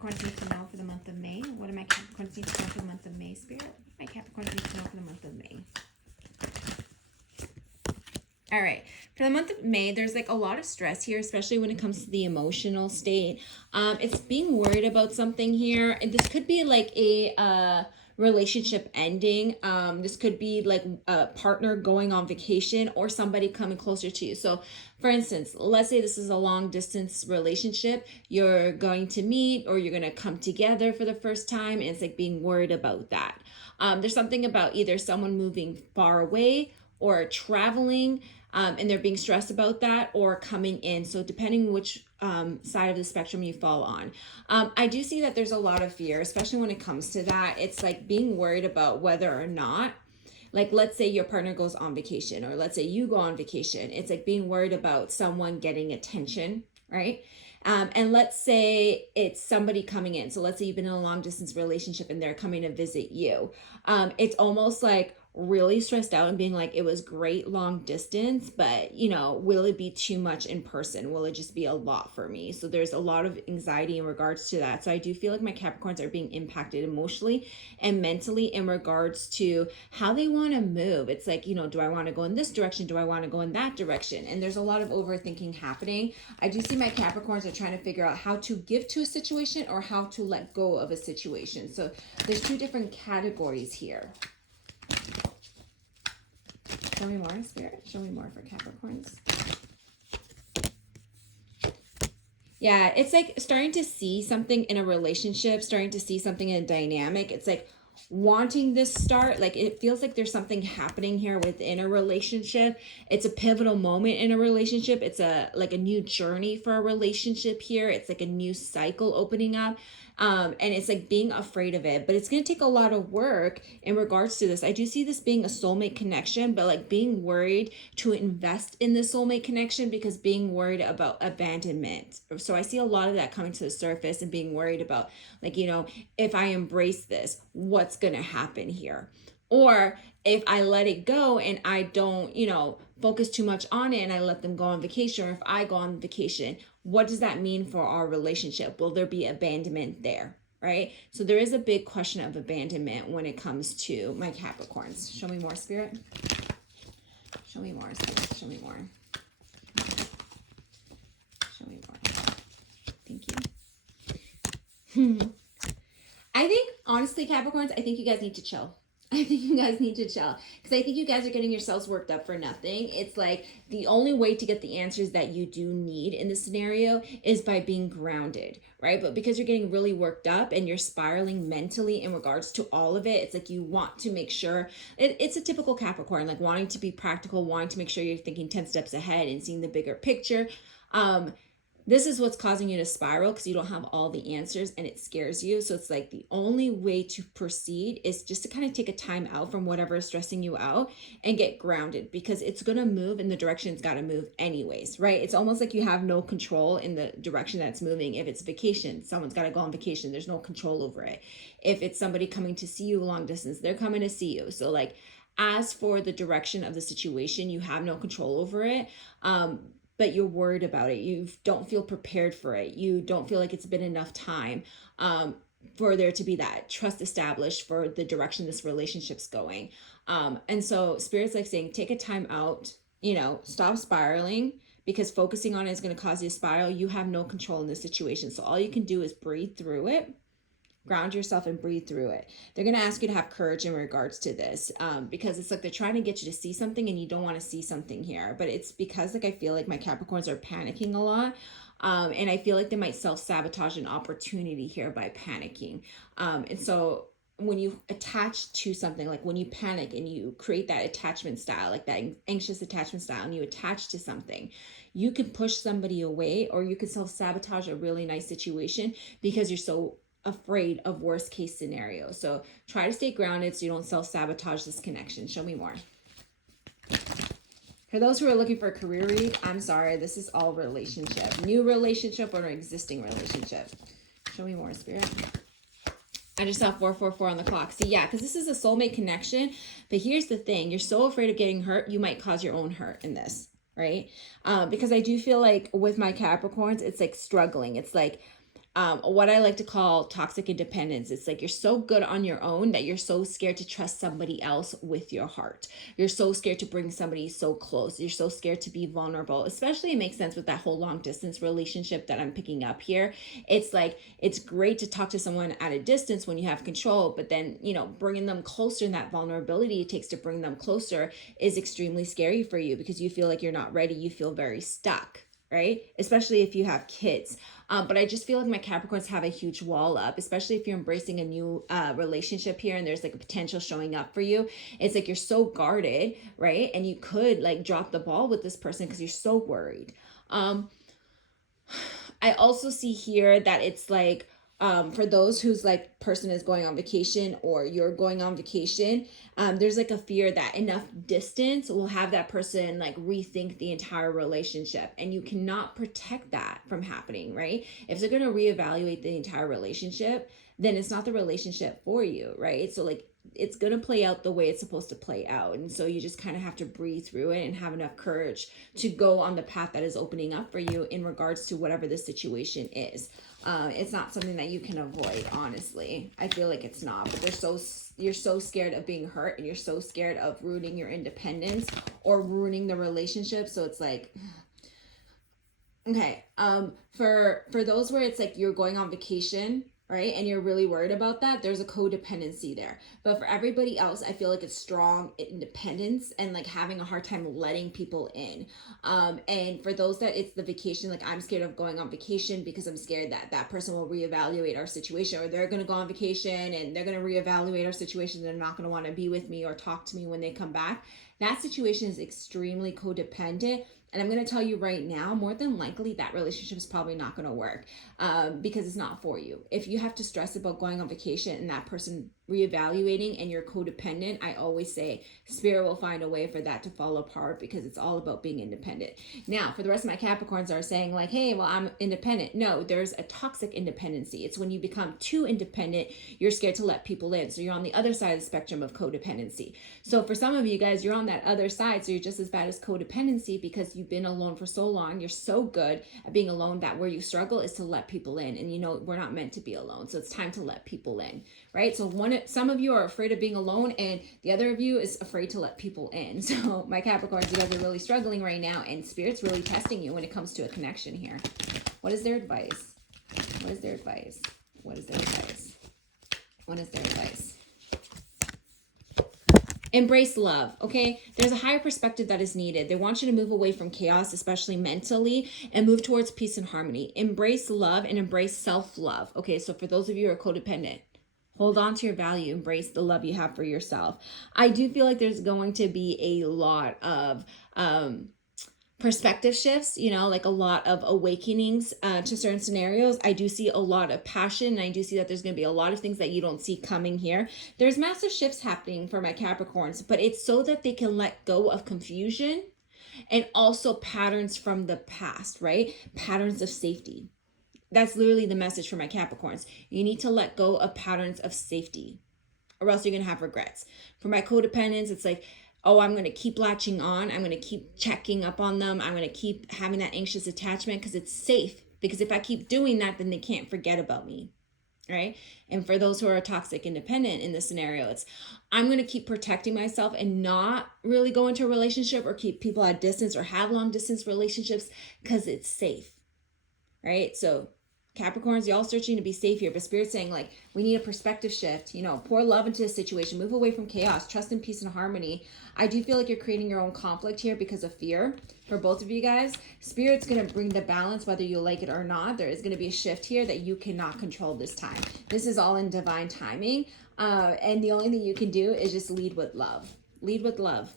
Capricorns need to know for the month of May? What do my Capricorns need to know for the month of May, Spirit? My Capricorns need to know for the month of May. All right, for the month of May, there's like a lot of stress here, especially when it comes to the emotional state. It's being worried about something here, and this could be like a relationship ending. This could be like a partner going on vacation or somebody coming closer to you. So for instance, let's say this is a long distance relationship. You're going to meet or you're going to come together for the first time, and it's like being worried about that. There's something about either someone moving far away or traveling, and they're being stressed about that, or coming in. So depending which side of the spectrum you fall on. I do see that there's a lot of fear, especially when it comes to that. It's like being worried about whether or not, like let's say your partner goes on vacation, or let's say you go on vacation. It's like being worried about someone getting attention, right? And let's say it's somebody coming in. So let's say you've been in a long distance relationship and they're coming to visit you. It's almost like really stressed out and being like, it was great long distance, but you know, will it be too much in person? Will it just be a lot for me? So there's a lot of anxiety in regards to that. So I do feel like my Capricorns are being impacted emotionally and mentally in regards to how they want to move. It's like, you know, do I want to go in this direction? Do I want to go in that direction? And there's a lot of overthinking happening. I do see my Capricorns are trying to figure out how to give to a situation or how to let go of a situation. So there's two different categories here. Show me more, Spirit. Show me more for Capricorns. Yeah, it's like starting to see something in a relationship, starting to see something in a dynamic. It's like wanting this start. Like it feels like there's something happening here within a relationship. It's a pivotal moment in a relationship. It's like a new journey for a relationship here. It's like a new cycle opening up. And it's like being afraid of it, but it's going to take a lot of work in regards to this. I do see this being a soulmate connection, but like being worried to invest in the soulmate connection because being worried about abandonment. So I see a lot of that coming to the surface and being worried about like, you know, if I embrace this, what's going to happen here? Or if I let it go and I don't, you know, focus too much on it and I let them go on vacation, or if I go on vacation, what does that mean for our relationship? Will there be abandonment there? Right? So there is a big question of abandonment when it comes to my Capricorns. Show me more, Spirit. Show me more, Spirit. Show me more. Show me more. Thank you. I think, honestly, Capricorns, I think you guys need to chill. I think you guys need to chill because I think you guys are getting yourselves worked up for nothing. It's like the only way to get the answers that you do need in this scenario is by being grounded, right? But because you're getting really worked up and you're spiraling mentally in regards to all of it, it's like you want to make sure it's a typical Capricorn, like wanting to be practical, wanting to make sure you're thinking 10 steps ahead and seeing the bigger picture. This is what's causing you to spiral because you don't have all the answers and it scares you. So it's like the only way to proceed is just to kind of take a time out from whatever is stressing you out and get grounded because it's going to move in the direction it's got to move anyways, right? It's almost like you have no control in the direction that it's moving. If it's vacation, someone's got to go on vacation. There's no control over it. If it's somebody coming to see you long distance, they're coming to see you. So like, as for the direction of the situation, you have no control over it. But you're worried about it. You don't feel prepared for it. You don't feel like it's been enough time for there to be that trust established for the direction this relationship's going. And so Spirit's like saying, take a time out, you know, stop spiraling because focusing on it is going to cause you to spiral. You have no control in this situation. So all you can do is breathe through it. Ground yourself and breathe through it. They're going to ask you to have courage in regards to this because it's like they're trying to get you to see something and you don't want to see something here. But it's because like I feel like my Capricorns are panicking a lot. And I feel like they might self-sabotage an opportunity here by panicking. And so when you attach to something, like when you panic and you create that attachment style, like that anxious attachment style, and you attach to something, you can push somebody away or you can self-sabotage a really nice situation because you're so afraid of worst case scenario. So try to stay grounded so you don't self-sabotage this connection. Show me more. For those who are looking for a career read, I'm sorry, this is all relationship. New relationship or existing relationship. Show me more, Spirit. I just saw 444 on the clock. See, yeah, because this is a soulmate connection. But here's the thing. You're so afraid of getting hurt, you might cause your own hurt in this, right? Because I do feel like with my Capricorns, it's like struggling. It's like what I like to call toxic independence. It's like you're so good on your own that you're so scared to trust somebody else with your heart. You're so scared to bring somebody so close. You're so scared to be vulnerable. Especially, it makes sense with that whole long distance relationship that I'm picking up here. It's like, it's great to talk to someone at a distance when you have control, but then, you know, bringing them closer and that vulnerability it takes to bring them closer is extremely scary for you because you feel like you're not ready. You feel very stuck, right? Especially if you have kids. But I just feel like my Capricorns have a huge wall up, especially if you're embracing a new relationship here and there's like a potential showing up for you. It's like you're so guarded, right? And you could like drop the ball with this person because you're so worried. I also see here that it's like, for those whose like person is going on vacation or you're going on vacation, there's like a fear that enough distance will have that person like rethink the entire relationship, and you cannot protect that from happening, right? If they're going to reevaluate the entire relationship, then it's not the relationship for you, right? So like it's going to play out the way it's supposed to play out. And so you just kind of have to breathe through it and have enough courage to go on the path that is opening up for you in regards to whatever the situation is. It's not something that you can avoid, honestly. I feel like it's not, but you're so scared of being hurt and you're so scared of ruining your independence or ruining the relationship. So it's like, okay, for those where it's like you're going on vacation, right? And you're really worried about that, there's a codependency there. But for everybody else, I feel like it's strong independence and like having a hard time letting people in. And for those that it's the vacation, like I'm scared of going on vacation because I'm scared that that person will reevaluate our situation, or they're going to go on vacation and they're going to reevaluate our situation. They're not going to want to be with me or talk to me when they come back. That situation is extremely codependent. And I'm going to tell you right now, more than likely that relationship is probably not going to work because it's not for you. If you have to stress about going on vacation and that person reevaluating and you're codependent, I always say spirit will find a way for that to fall apart because it's all about being independent. Now, for the rest of my Capricorns are saying like, hey, well, I'm independent. No, there's a toxic independency. It's when you become too independent, you're scared to let people in. So you're on the other side of the spectrum of codependency. So for some of you guys, you're on that other side. So you're just as bad as codependency because you've been alone for so long. You're so good at being alone that where you struggle is to let people in. And you know, we're not meant to be alone. So it's time to let people in, right? So some of you are afraid of being alone and the other of you is afraid to let people in. So my Capricorns, you guys are really struggling right now and Spirit's really testing you when it comes to a connection here. What is their advice? What is their advice? What is their advice? What is their advice? Embrace love, okay? There's a higher perspective that is needed. They want you to move away from chaos, especially mentally, and move towards peace and harmony. Embrace love and embrace self-love, okay? So for those of you who are codependent, hold on to your value. Embrace the love you have for yourself. I do feel like there's going to be a lot of perspective shifts, you know, like a lot of awakenings to certain scenarios. I do see a lot of passion, and I do see that there's going to be a lot of things that you don't see coming here. There's massive shifts happening for my Capricorns, but it's so that they can let go of confusion and also patterns from the past, right? Patterns of safety. That's literally the message for my Capricorns. You need to let go of patterns of safety or else you're going to have regrets. For my codependents, it's like, oh, I'm going to keep latching on. I'm going to keep checking up on them. I'm going to keep having that anxious attachment because it's safe. Because if I keep doing that, then they can't forget about me, right? And for those who are toxic independent in this scenario, it's I'm going to keep protecting myself and not really go into a relationship or keep people at distance or have long distance relationships because it's safe, right? So Capricorns, y'all searching to be safe here, but Spirit's saying like, we need a perspective shift, you know, pour love into the situation, move away from chaos, trust in peace and harmony. I do feel like you're creating your own conflict here because of fear for both of you guys. Spirit's going to bring the balance, whether you like it or not. There is going to be a shift here that you cannot control this time. This is all in divine timing. And the only thing you can do is just lead with love. Lead with love.